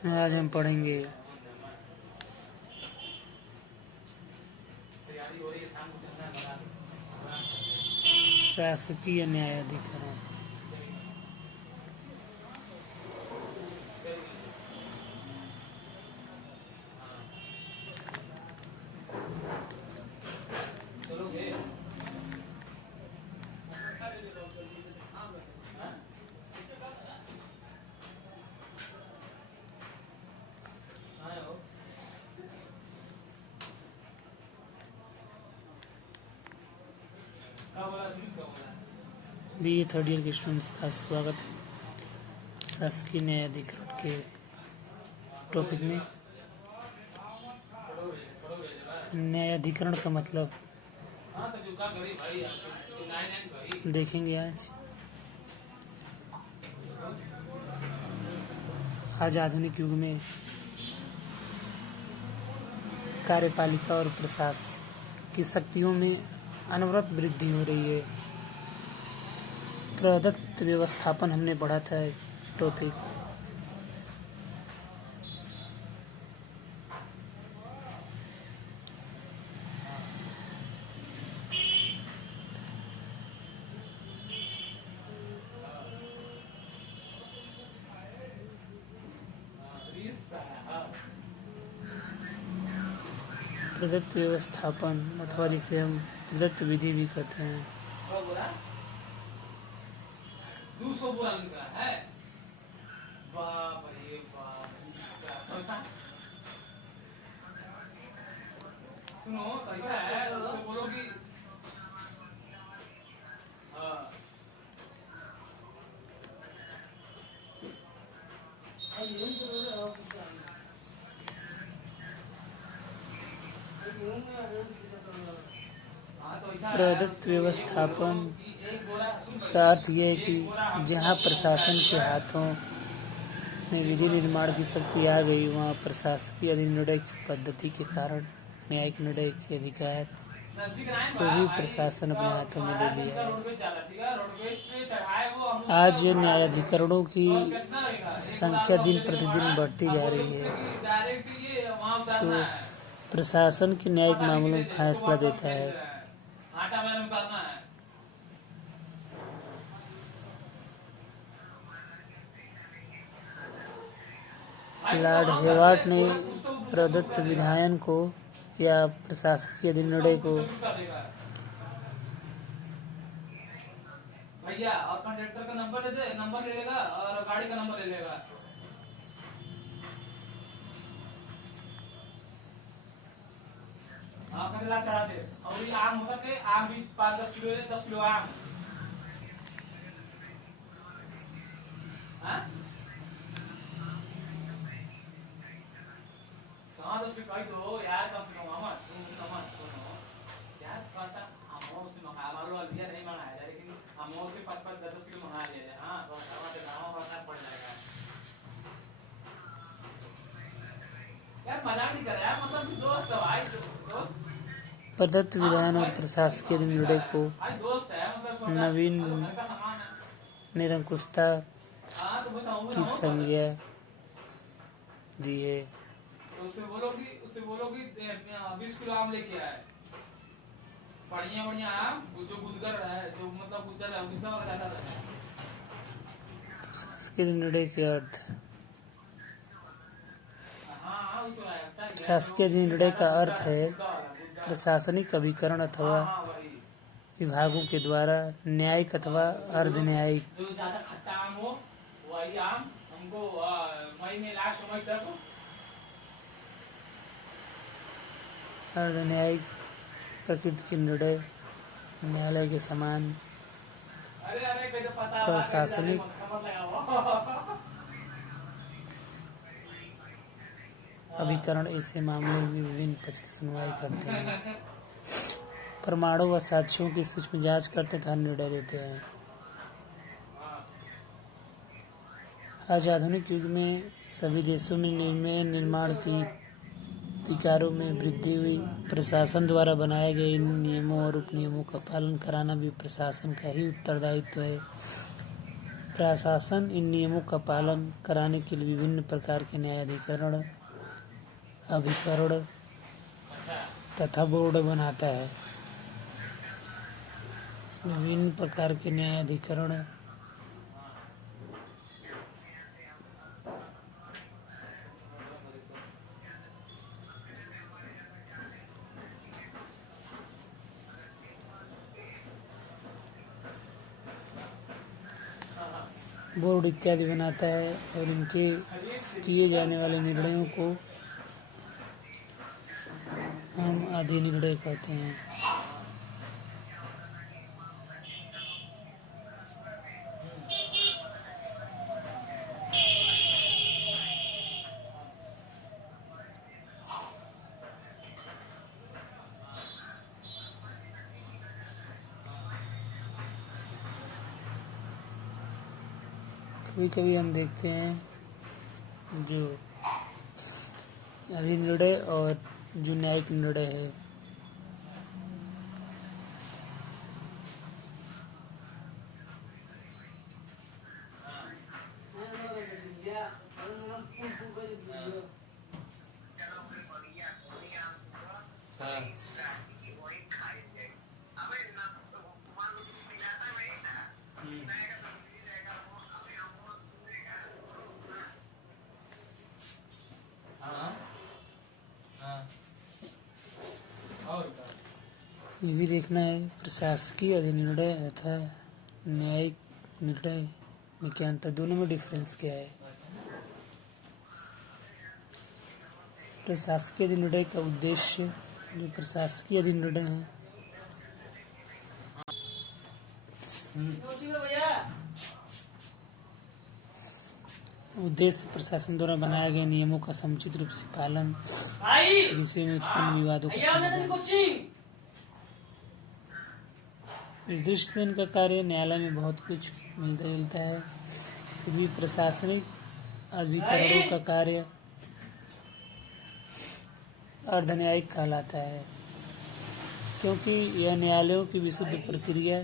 आज हम पढ़ेंगे शासकीय न्यायाधिकरण। बीए थर्ड ईयर के स्टूडेंट्स का स्वागत है शासकीय न्यायाधिकरण के टॉपिक में। न्यायाधिकरण का मतलब देखेंगे आज आधुनिक युग में कार्यपालिका और प्रशासन की शक्तियों में अनवरत वृद्धि हो रही है। प्रदत्त व्यवस्थापन हमने पढ़ा था टॉपिक। प्रदत्त व्यवस्थापन अथवा जिसे हम प्रदत्त विधि भी कहते हैं। सुनो कैसा है उससे बोलो कि प्रदत्त व्यवस्थापन का अर्थ यह है कि जहाँ प्रशासन के हाथों में विधि निर्माण की शक्ति आ गई, वहाँ प्रशासकीय निर्णय की पद्धति के कारण न्यायिक निर्णय के अधिकार को भी प्रशासन अपने हाथों में ले लिया है। आज न्यायाधिकरणों की संख्या दिन प्रतिदिन बढ़ती जा रही है, जो प्रशासन के न्यायिक मामलों में फैसला देता है। लॉर्ड हेवार्ड ने प्रदत्त विधायन को या प्रशासकीय निर्णय को भैया और कंडक्टर का नंबर ले लेगा और गाड़ी का नंबर ले लेगा। चढ़ा दे और ये आम होकर के आम भी 5-10 किलो ले, 10 किलो आम। कहाँ तो शिकायत हो यार, कम से कम मामा यार पैसा हम से मंगा लो, लिया नहीं मंगाया जाए, लेकिन हम से 5-10 किलो मंगा लिया जाए। हाँ तो असर पड़ जाएगा यार, मजाक नहीं कर रहा यार, मतलब दोस्त है भाई, दोस्त। प्रदत्त विधान और प्रशासकीय निर्णय को नवीन निरंकुशता की संज्ञा दी है। उससे बोलो कि 20 किलो आम लेके आए, बढ़िया आम जो गुदगर है, जो मतलब गुदगर है, गुदगर वाला ज्यादा है। प्रशासकीय निर्णय के अर्थ, प्रशासकीय निर्णय का अर्थ है प्रशासनिक अभिकरण अथवा विभागों के द्वारा न्यायिक अथवा अर्ध न्यायिक अर्ध न्यायिक प्रकृति के निर्णय न्यायालय के समान प्रशासनिक अभिकरण ऐसे मामलों में विभिन्न पक्ष की सुनवाई करते हैं, प्रमाणों व साक्ष्यों की सूक्ष्म जांच करते तथा निर्णय लेते हैं। आज आधुनिक युग में सभी देशों में निर्माण की अधिकारों में वृद्धि हुई। प्रशासन द्वारा बनाए गए इन नियमों और उपनियमों का पालन कराना भी प्रशासन का ही उत्तरदायित्व है। प्रशासन इन नियमों का पालन कराने के लिए विभिन्न प्रकार के न्यायाधिकरण, अभिकरण तथा बोर्ड बनाता है। इसमें विभिन्न प्रकार के न्यायाधिकरण बोर्ड इत्यादि बनाता है और इनके किए जाने वाले निर्णयों को हम अधिनिर्णय कहते हैं। कभी कभी हम देखते हैं जो अधिनिर्णय और जो न्यायिक निर्णय है, ये भी देखना है प्रशासकीय अधिनिर्णय तथा न्यायिक निर्णय में क्या अंतर, दोनों में डिफरेंस क्या है। प्रशासकीय अधिनिर्णय का उद्देश्य, जो प्रशासकीय अधिनिर्णय है, उद्देश्य प्रशासन द्वारा बनाए गए नियमों का समुचित रूप से पालन, विषय में उत्पन्न विवादों का समाधान। इस दृष्टि से इनका कार्य न्यायालय में बहुत कुछ मिलता जुलता है, फिर भी प्रशासनिक अभिकरणों का कार्य अर्धन्यायिक कहलाता है, क्योंकि यह न्यायालयों की विशुद्ध प्रक्रिया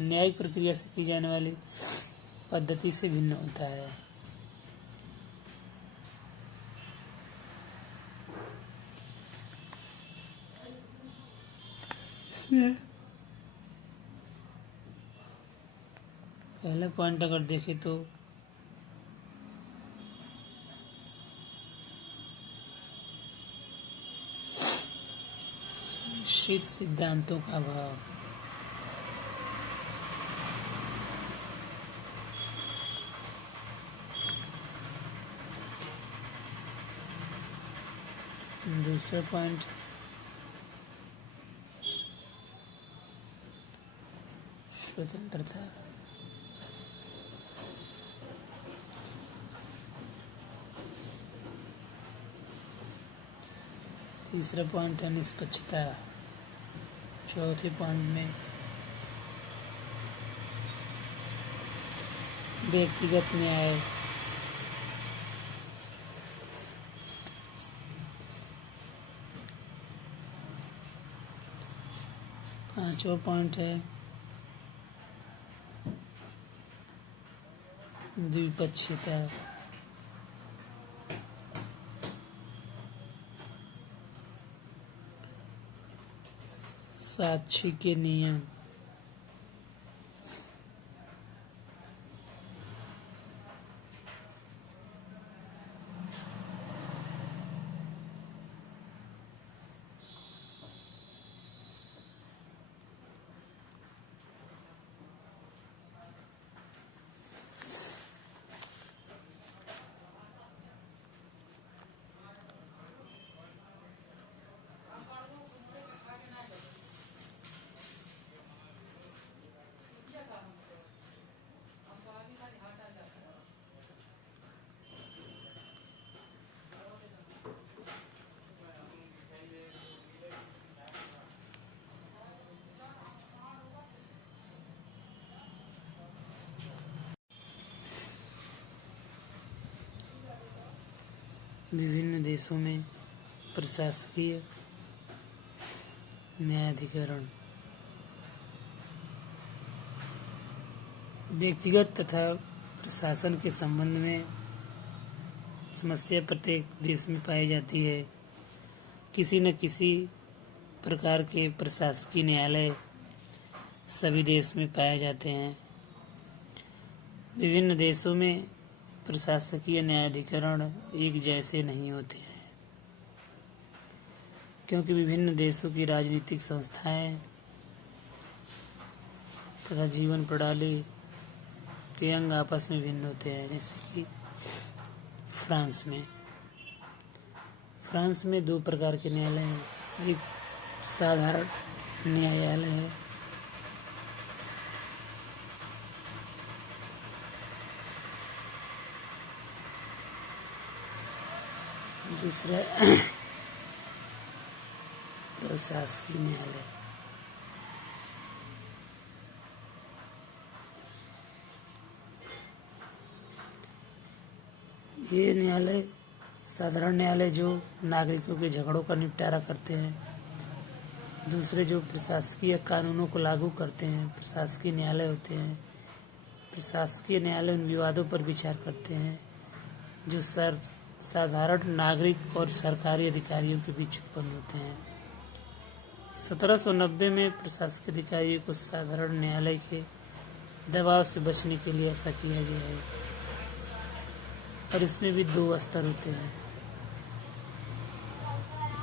न्यायिक प्रक्रिया से की जाने वाली पद्धति से भिन्न होता है। इसमें पहला पॉइंट अगर देखें तो शीत सिद्धांतों का अभाव। दूसरा पॉइंट स्वतंत्रता। तीसरा पॉइंट है निष्पक्षता। चौथे पॉइंट में व्यक्तिगत न्याय। पांचवा पॉइंट है द्विपक्षीयता। साक्षी के नियम। विभिन्न देशों में प्रशासकीय न्यायाधिकरण व्यक्तिगत तथा प्रशासन के संबंध में समस्या प्रत्येक देश में पाई जाती है। किसी न किसी प्रकार के प्रशासकीय न्यायालय सभी देश में पाए जाते हैं। विभिन्न देशों में प्रशासकीय न्यायाधिकरण एक जैसे नहीं होते हैं, क्योंकि विभिन्न देशों की राजनीतिक संस्थाएं तथा जीवन प्रणाली के अंग आपस में भिन्न होते हैं। जैसे कि फ्रांस में दो प्रकार के न्यायालय हैं। एक साधारण न्यायालय है, दूसरा प्रशासकीय न्यायालय। ये न्यायालय साधारण न्यायालय जो नागरिकों के झगड़ों का निपटारा करते हैं। दूसरे जो प्रशासकीय कानूनों को लागू करते हैं प्रशासकीय न्यायालय होते हैं। प्रशासकीय न्यायालय उन विवादों पर विचार करते हैं जो साधारण नागरिक और सरकारी अधिकारियों के बीच उत्पन्न होते हैं। 1790 में प्रशासकीय अधिकारियों को साधारण न्यायालय के दबाव से बचने के लिए ऐसा किया गया है, और इसमें भी दो स्तर होते हैं।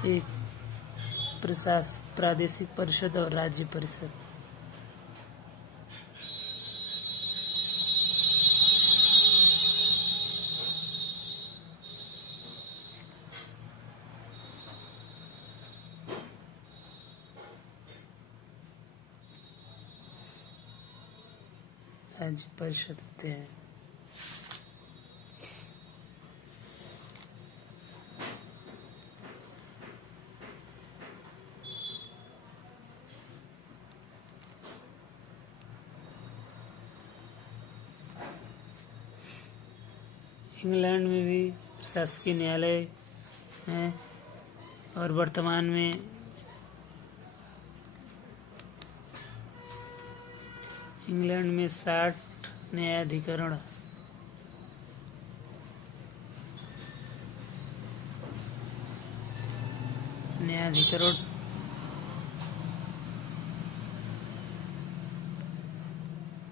एक प्रादेशिक परिषद और राज्य परिषद। राज्य परिषद होते हैं। इंग्लैंड में भी प्रशासकीय न्यायालय हैं, और वर्तमान में इंग्लैंड में 60 न्यायाधिकरण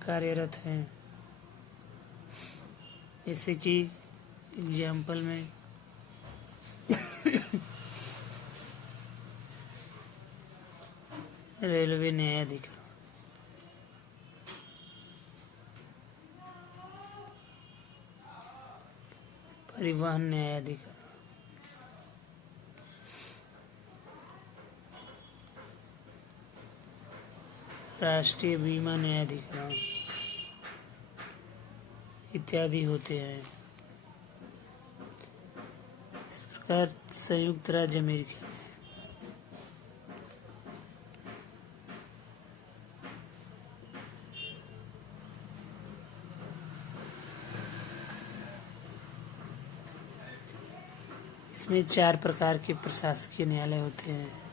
कार्यरत हैं। जैसे कि एग्जाम्पल में रेलवे न्यायाधिकरण, परिवहन न्यायाधिकरण, राष्ट्रीय बीमा न्यायाधिकरण इत्यादि होते हैं। इस प्रकार संयुक्त राज्य अमेरिका में इसमें 4 प्रकार के प्रशासकीय न्यायालय होते हैं।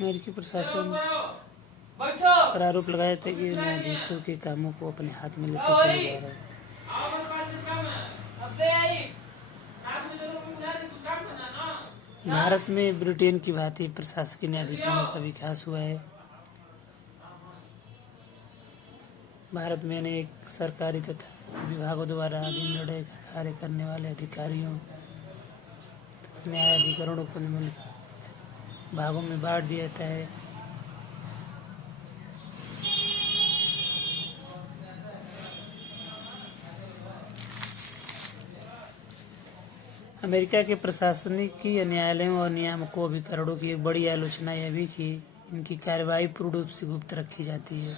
अमेरिकी प्रशासन बैठो और आरोप लगाया था कि न्यायाधीशों के कामों को अपने हाथ में लेते चले जा रहे हैं। आओ मत बात से काम है अब दे आई साथ में चलो बुला रहे कुछ काम करना ना भारत में ब्रिटेन की भांति प्रशासकीय न्यायाधिकरणों का विकास हुआ है। भारत में अनेक सरकारी तथा विभागों द्वारा अधीन निर्णय का कार्य करने वाले अधिकारियों न्यायाधिकरणों को निम्नलिखित भागों में बांट दिया जाता है। अमेरिका के प्रशासनिक न्यायालयों और नियामकों अभिकरणों की एक बड़ी आलोचना यह भी कि इनकी कार्यवाही पूर्ण रूप से गुप्त रखी जाती है।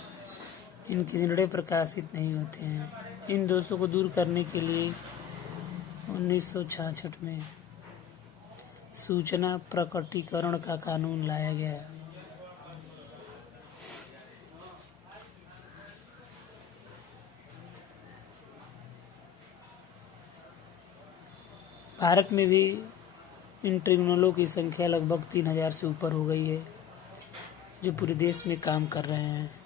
इनके निर्णय प्रकाशित नहीं होते हैं। इन दोषों को दूर करने के लिए 1966 में सूचना प्रकटीकरण का कानून लाया गया। भारत में भी इन ट्रिब्यूनलों की संख्या लगभग 3000 से ऊपर हो गई है, जो पूरे देश में काम कर रहे हैं।